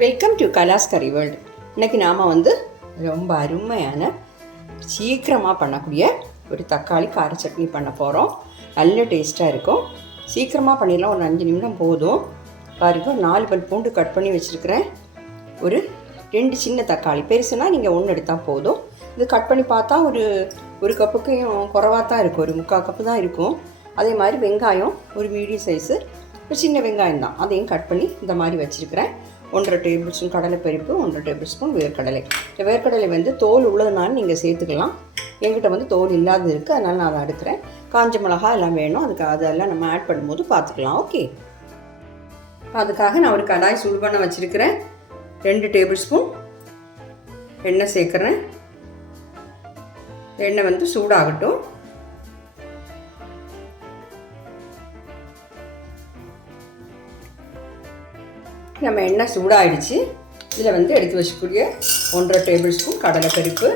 Welcome to Kalas curry world இன்றைக்கி நாம் வந்து ரொம்ப அருமையான சீக்கிரமாக பண்ணக்கூடிய ஒரு தக்காளி கார சட்னி பண்ண போகிறோம் நல்ல டேஸ்ட்டாக இருக்கும். சீக்கிரமாக பண்ணிடலாம். ஒரு அஞ்சு நிமிடம் போதும். பாருங்கள் நாலு பல் பூண்டு கட் பண்ணி வச்சுருக்கிறேன். ஒரு ரெண்டு சின்ன தக்காளி. பெருசுனால் நீங்கள் ஒன்று எடுத்தால் போதும். இது கட் பண்ணி பார்த்தா ஒரு ஒரு கப்புக்கும் குறவாக தான் இருக்கும். ஒரு முக்கால் கப்பு தான் இருக்கும். அதே மாதிரி வெங்காயம் ஒரு மீடியம் சைஸு ஒரு சின்ன வெங்காயம் தான். அதையும் கட் பண்ணி இந்த மாதிரி வச்சுருக்கிறேன். ஒன்றரை டேபிள் ஸ்பூன் கடலைப்பருப்பு ஒன்றரை டேபிள் ஸ்பூன் வேர்க்கடலை. இந்த வேர்க்கடலை வந்து தோல் உள்ளதுனால நீங்கள் சேர்த்துக்கலாம். எங்கிட்ட வந்து தோல் இல்லாத இருக்குது அதனால் நான் அதை எடுக்கிறேன் காஞ்ச மிளகா எல்லாம் வேணும் அதுக்கு அதெல்லாம் நம்ம ஆட் பண்ணும்போது பார்த்துக்கலாம் ஓகே அதுக்காக நான் ஒரு கடாய் சூடு பண்ண வச்சுருக்கிறேன். ரெண்டு டேபிள் ஸ்பூன் எண்ணெய் சேர்க்குறேன். எண்ணெய் வந்து சூடாகட்டும். நம்ம எண்ணெய் சூடாயிடுச்சு. இதில் வந்து எடுத்து வச்சக்கூடிய ஒன்றரை டேபிள் ஸ்பூன் கடலைப்பருப்பு.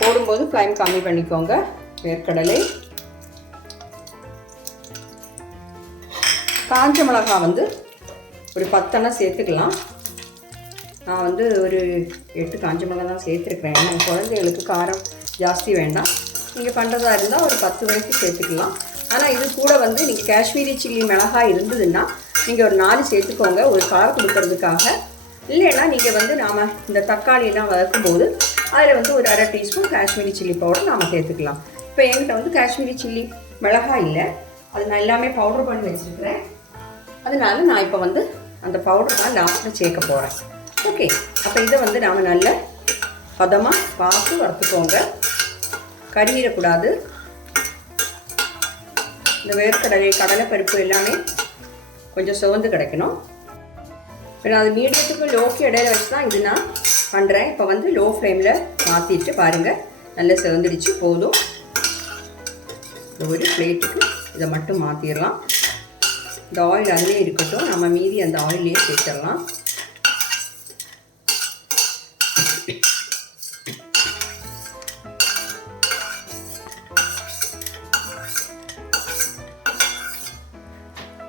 போடும்போது ஃப்ளைம் கம்மி பண்ணிக்கோங்க வேர்க்கடலை. காஞ்ச மிளகாய் வந்து ஒரு பத்தெண்ணா சேர்த்துக்கலாம். நான் வந்து ஒரு எட்டு காஞ்ச மிளகாய் தான் சேர்த்துருக்குறேன். ஏன்னா குழந்தைகளுக்கு காரம் ஜாஸ்தி வேண்டாம். நீங்கள் பண்ணுறதா இருந்தால் ஒரு பத்து வரைக்கும் சேர்த்துக்கலாம். ஆனால் இது கூட வந்து நீங்கள் காஷ்மீரி சில்லி மிளகாய் இருந்ததுன்னா நீங்கள் ஒரு நாலு சேர்த்துக்கோங்க ஒரு காரம் கொடுக்கறதுக்காக. இல்லைன்னா நீங்கள் வந்து நாம் இந்த தக்காளியெல்லாம் வதக்கும்போது அதில் வந்து ஒரு அரை டீஸ்பூன் காஷ்மீரி சில்லி பவுடர் நாம் சேர்த்துக்கலாம். இப்போ என்கிட்ட வந்து காஷ்மீரி சில்லி மிளகாய் இல்லை. அது நான் எல்லாமே பவுடர் பண்ணி வச்சுருக்கிறேன். அதனால நான் இப்போ வந்து அந்த பவுடர் தான் லாஸ்ட்டில் சேர்க்க போகிறேன் ஓகே அப்போ இதை வந்து நாம் நல்ல பதமாக பார்த்து வறுத்துக்கோங்க. கறியிடக்கூடாது இந்த வேர்க்கடலை கடலைப்பருப்பு எல்லாமே கொஞ்சம் சிவந்து கிடைக்கணும். இப்போ நான் அது மீடியத்துக்கு லோக்கு இடையில வச்சு தான் இது நான் பண்ணுறேன் இப்போ வந்து லோ ஃப்ளேமில் மாற்றிட்டு பாருங்கள் நல்லா சிவந்துடுச்சு போதும். ஒரு பிளேட்டுக்கு இதை மட்டும் மாற்றிடலாம் இந்த ஆயில் அதுலேயே இருக்கட்டும். நம்ம மீதி அந்த ஆயிலையே சேர்த்துடலாம்.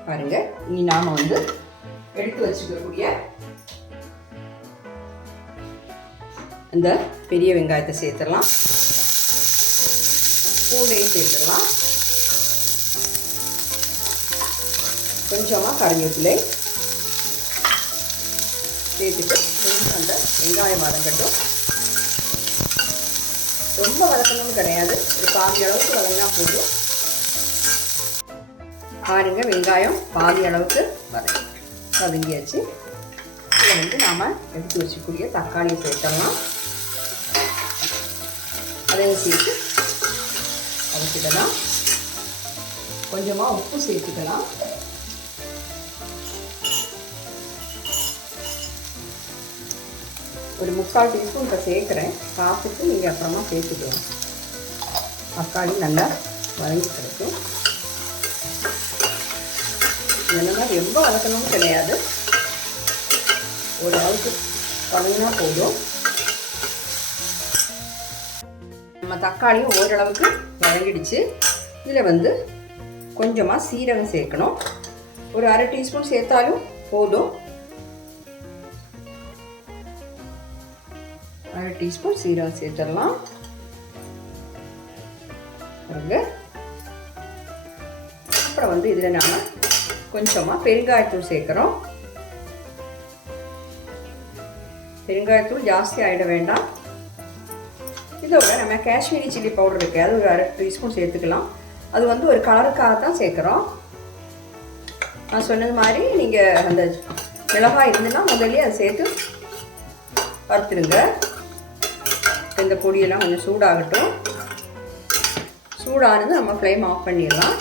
பாருங்க. இனி நாம வந்து எடுத்து வச்சுக்கக்கூடிய இந்த பெரிய வெங்காயத்தை சேர்த்துடலாம். பூண்டையும் சேர்த்துடலாம். கொஞ்சமாக கருவேப்பிலை சேர்த்துட்டு கொஞ்சம் அந்த வெங்காயம் வதங்கட்டும் ரொம்ப வதக்கணும்னு கிடையாது. ஒரு பாதி அளவுக்கு வதங்கினா போதும். பாருங்க வெங்காயம் பாதி அளவுக்கு வதங்கி வதங்கியாச்சு. இதை வந்து நாம் எடுத்து வச்சுக்கூடிய தக்காளியை சேர்த்தலாம் அதையும் சேர்த்து வதக்கிடலாம். கொஞ்சமாக உப்பு சேர்த்துக்கலாம். ஒரு முக்கால் டீஸ்பூன் இப்போ சேர்க்குறேன். பார்த்துட்டு நீங்கள் அப்புறமா சேர்த்துக்கலாம். தக்காளி நல்லா வதங்கி கிடைக்கும். என்னன்னா ரொம்ப வதக்கணும்னு கிடையாது. ஓரளவுக்கு வதங்கினா போதும். நம்ம தக்காளியும் ஓரளவுக்கு வதங்கிடுச்சு. இதில் வந்து கொஞ்சமாக சீரகம் சேர்க்கணும். ஒரு அரை டீஸ்பூன் சேர்த்தாலும் போதும். அரை டீஸ்பூன் சீரகம் சேர்த்துடலாம். பாருங்க. அப்புறம் வந்து இதில் நாம் கொஞ்சமாக பெருங்காயத்தூள் சேர்க்குறோம். பெருங்காயத்தூள் ஜாஸ்தி ஆகிட வேண்டாம். இதோட நம்ம காஷ்மீரி சில்லி பவுடர் இருக்குது அது ஒரு அரை டீஸ்பூன் சேர்த்துக்கலாம். அது வந்து ஒரு கலருக்காக தான் சேர்க்குறோம். நான் சொன்னது மாதிரி நீங்கள் அந்த மிளகாய் இருந்துன்னா முதல்ல அதை சேர்த்து வறுத்துருங்க இந்த பொடியெல்லாம் கொஞ்சம் சூடாகட்டும். சூடானது நம்ம ஃப்ளேம் ஆஃப் பண்ணிடலாம்.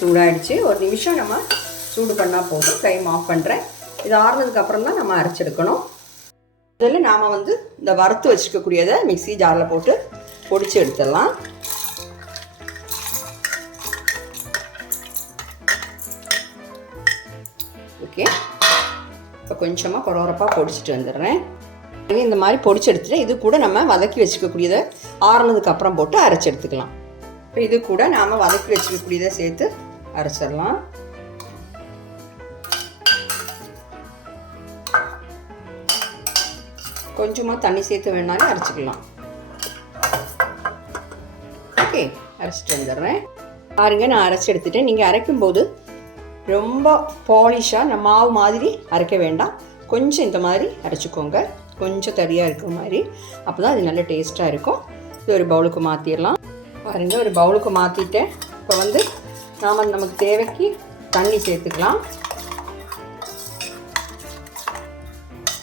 சூடாயிடுச்சு. ஒரு நிமிஷம் நம்ம சூடு பண்ணால் போதும். ஃப்ளைம் ஆஃப் பண்ணுறேன் இது ஆறுனதுக்கு அப்புறம் தான் நம்ம அரைச்செடுக்கணும் இதில் நாம் வந்து இந்த வறுத்து வச்சுக்கக்கூடியதை மிக்ஸி ஜாரில் போட்டு பொடிச்சு எடுத்துடலாம். ஓகே. இப்போ கொஞ்சமாக குறவரப்பாக பொடிச்சிட்டு வந்துடுறேன். இந்த மாதிரி பொடிச்சு எடுத்துட்டு இது கூட நம்ம வதக்கி வச்சுக்கக்கூடியதை ஆறுனதுக்கு அப்புறம் போட்டு அரைச்சி எடுத்துக்கலாம். இப்போ இது கூட நாம் வதக்கி வச்சுக்கக்கூடியதை சேர்த்து அரைச்சிடலாம். கொஞ்சமாக தண்ணி சேர்த்து வேணாலும் அரைச்சிக்கலாம். ஓகே அரைச்சிட்டு வந்துடுறேன். பாருங்க நான் அரைச்சி எடுத்துட்டேன். நீங்கள் அரைக்கும்போது ரொம்ப பாலிஷாக நம்ம மாவு மாதிரி அரைக்க வேண்டாம். கொஞ்சம் இந்த மாதிரி அரைச்சிக்கோங்க. கொஞ்சம் தடியாக இருக்கிற மாதிரி. அப்போ தான் அது நல்ல டேஸ்ட்டாக இருக்கும். இது ஒரு பவுலுக்கு மாற்றிடலாம் பாருங்கள் ஒரு பவுலுக்கு மாற்றிட்டேன் இப்போ வந்து நாம் நமக்கு தேவைக்கு தண்ணி சேர்த்துக்கலாம்.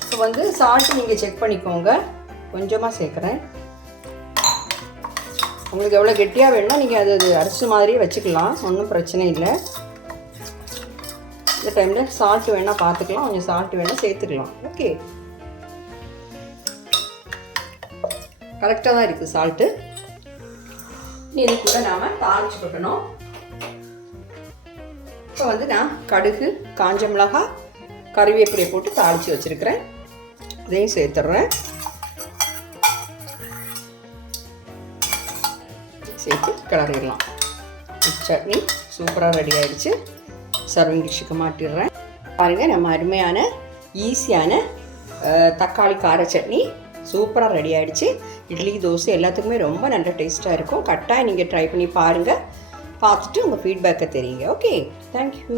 இப்போ வந்து சால்ட்டு நீங்கள் செக் பண்ணிக்கோங்க. கொஞ்சமாக சேர்க்குறேன். உங்களுக்கு எவ்வளோ கெட்டியாக வேணுமோ நீங்கள் அது அது அரிசி மாதிரியே வச்சுக்கலாம். ஒன்றும் பிரச்சனை இல்லை. இந்த டைமில் சால்ட்டு வேணால் பார்த்துக்கலாம். கொஞ்சம் சால்ட்டு வேணால் சேர்த்துக்கலாம். ஓகே கரெக்டாக தான் இருக்குது சால்ட்டு இது கூட நாம் தாளிச்சு கொட்டணும். இப்போ வந்து நான் கடுகு காஞ்ச மிளகாய் கறிவேப்பிலையை போட்டு தாளித்து வச்சுருக்கிறேன். இதையும் சேர்த்துட்றேன். சேர்த்து கிளறிடலாம். சட்னி சூப்பராக ரெடி ஆயிடுச்சு. சர்விங் டிஷ்ஷுக்கு மாட்டிடுறேன். பாருங்கள் நம்ம அருமையான ஈஸியான தக்காளி கார சட்னி சூப்பராக ரெடி ஆகிடுச்சு இட்லி தோசை எல்லாத்துக்குமே ரொம்ப நல்ல டேஸ்ட்டாக இருக்கும். கட்டாயம் நீங்கள் ட்ரை பண்ணி பாருங்கள் பார்த்துட்டு உங்கள் ஃபீட்பேக்கை தெரியுங்க. Okay thank you